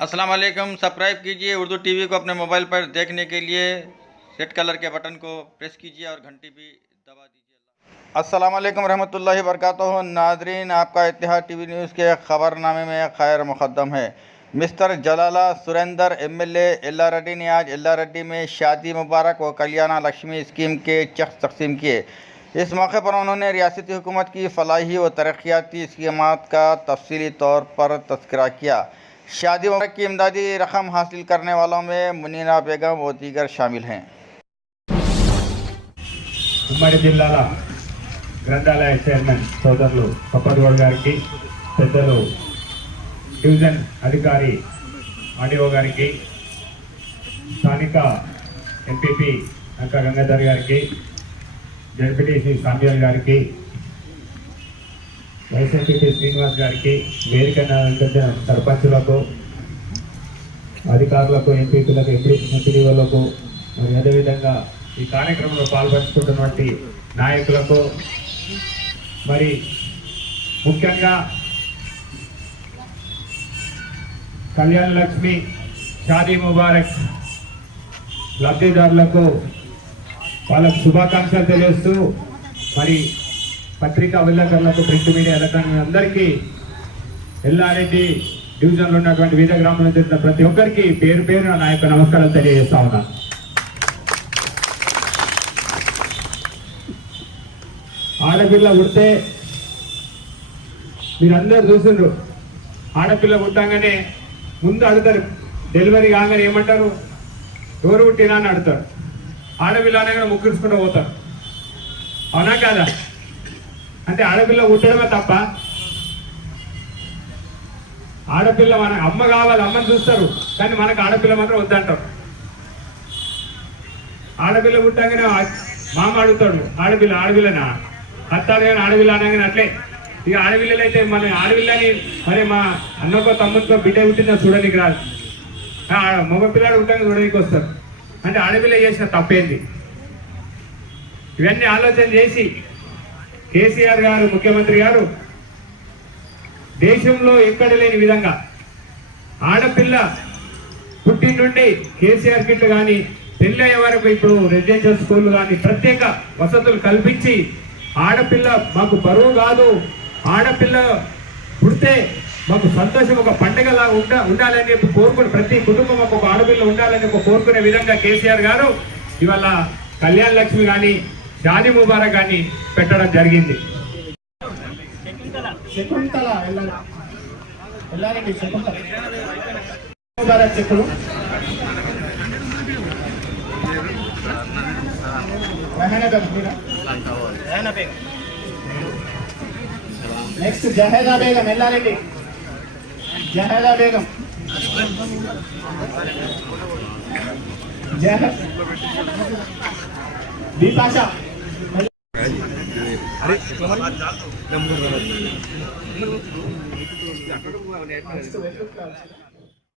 अस्सलाम वालेकुम। सब्सक्राइब कीजिए उर्दू टीवी को अपने मोबाइल पर देखने के लिए रेड कलर के बटन को प्रेस कीजिए और घंटी भी दबा दीजिए। अस्सलाम वालेकुम रहमतुल्लाहि व बरकातुहू। नाजरीन, आपका इत्तेहाद टीवी न्यूज़ के खबरनामे में खैर मुक़द्दम है। मिस्टर जलाला सुरेंदर एमएलए एल्लारेड्डी ने आज एल्लारेड्डी में शादी मुबारक व कल्याण लक्ष्मी स्कीम के चेक तकसीम किए। इस मौके पर उन्होंने रियासती हुकूमत की फलाही व तरक्याती स्कीमात का तफसीली तौर पर तज़किरा किया। शादी मुबारक की इमदादी रकम हासिल करने वालों में मुनीरा बेगम व दीगर शामिल हैं। ఉమ్మడి జిల్లాల గ్రంథాలయ చైర్మన్ సోదరులు కప్పటిగౌడ్ గారికి, పెద్దలు డివిజన్ అధికారి ఆడియో గారికి, స్థానిక ఎంపీపీ నంకా గంగాధర్ గారికి, జడ్పీటీసీ సామ్యాల్ గారికి, వైస్ ఎంపీపీ శ్రీనివాస్ గారికి, వేదిక సర్పంచులకు, అధికారులకు, ఎంపీపీలకు, ఎంపీడీఓలకు, మరి అదేవిధంగా ఈ కార్యక్రమంలో పాల్పంచుకుంటున్నటువంటి నాయకులకు, మరి ముఖ్యంగా కళ్యాణ లక్ష్మి షాదీ ముబారక్ లబ్ధిదారులకు వాళ్ళకు శుభాకాంక్షలు తెలియజేస్తూ, మరి పత్రికా విలేకరులకు, ప్రింట్ మీడియా ఎలక్ట్రానిక్ అందరికీ, ఎల్లారెడ్డి డివిజన్లో ఉన్నటువంటి వివిధ గ్రామాల నుంచి ప్రతి ఒక్కరికి పేరు పేరు నా యొక్క నమస్కారాలు తెలియజేస్తా ఉన్నాను. ఆడపిల్ల పుడితే మీరందరూ చూసిండ్రు, ఆడపిల్ల పుట్టంగానే ముందు అడుగుతారు, డెలివరీ కాగానే ఏమంటారు, ఎవరు పుట్టినా అని అడుగుతారు. ఆడపిల్ల అనగానే ముగ్గురుసుకుంటూ పోతారు. అవునా కాదా? అంటే ఆడపిల్ల పుట్టడమే తప్ప? ఆడపిల్ల మన అమ్మ కావాలి, అమ్మని చూస్తారు, కానీ మనకు ఆడపిల్ల మాత్రం వద్దంటారు. ఆడపిల్ల పుట్టంగానే మామ అడుగుతాడు, ఆడపిల్లనా అత్తాడు, కానీ ఆడపిల్ల అనగానే అట్లే. ఇక ఆడపిల్లలు అయితే మన ఆడపిల్లని మరి మా అన్నకో తమ్ముడికో బిడ్డ పుట్టిందో చూడడానికి రాదు, మగ పిల్లాడు ఉంటాక చూడడానికి వస్తారు. అంటే ఆడపిల్ల చేసిన తప్పేంది? ఇవన్నీ ఆలోచన చేసి కేసీఆర్ గారు, ముఖ్యమంత్రి గారు, దేశంలో ఎక్కడ లేని విధంగా ఆడపిల్ల పుట్టి నుండి కేసీఆర్ కిట్లు కానీ పెళ్ళి అయ్యే వరకు ఇప్పుడు రెసిడెన్షియల్ స్కూల్ కానీ ప్రత్యేక వసతులు కల్పించి, ఆడపిల్ల మాకు బరువు కాదు, ఆడపిల్ల పుడితే మాకు సంతోషం, ఒక పండుగలా ఉండాలని చెప్పి కోరుకుని, ప్రతి కుటుంబం ఒక ఆడపిల్ల ఉండాలని కోరుకునే విధంగా కేసీఆర్ గారు ఇవాళ కళ్యాణ లక్ష్మి కానీ షాదీ ముబారక్ కానీ పెట్టడం జరిగింది. శకుంతల ఎల్లారెడ్డి శకుంతల ముబారక్ చెక్కులు నెక్స్ట్ జహేదా బేగం ఎల్లారెడ్డి, జహేదా బేగం, దీపాషా నెక్స్ట్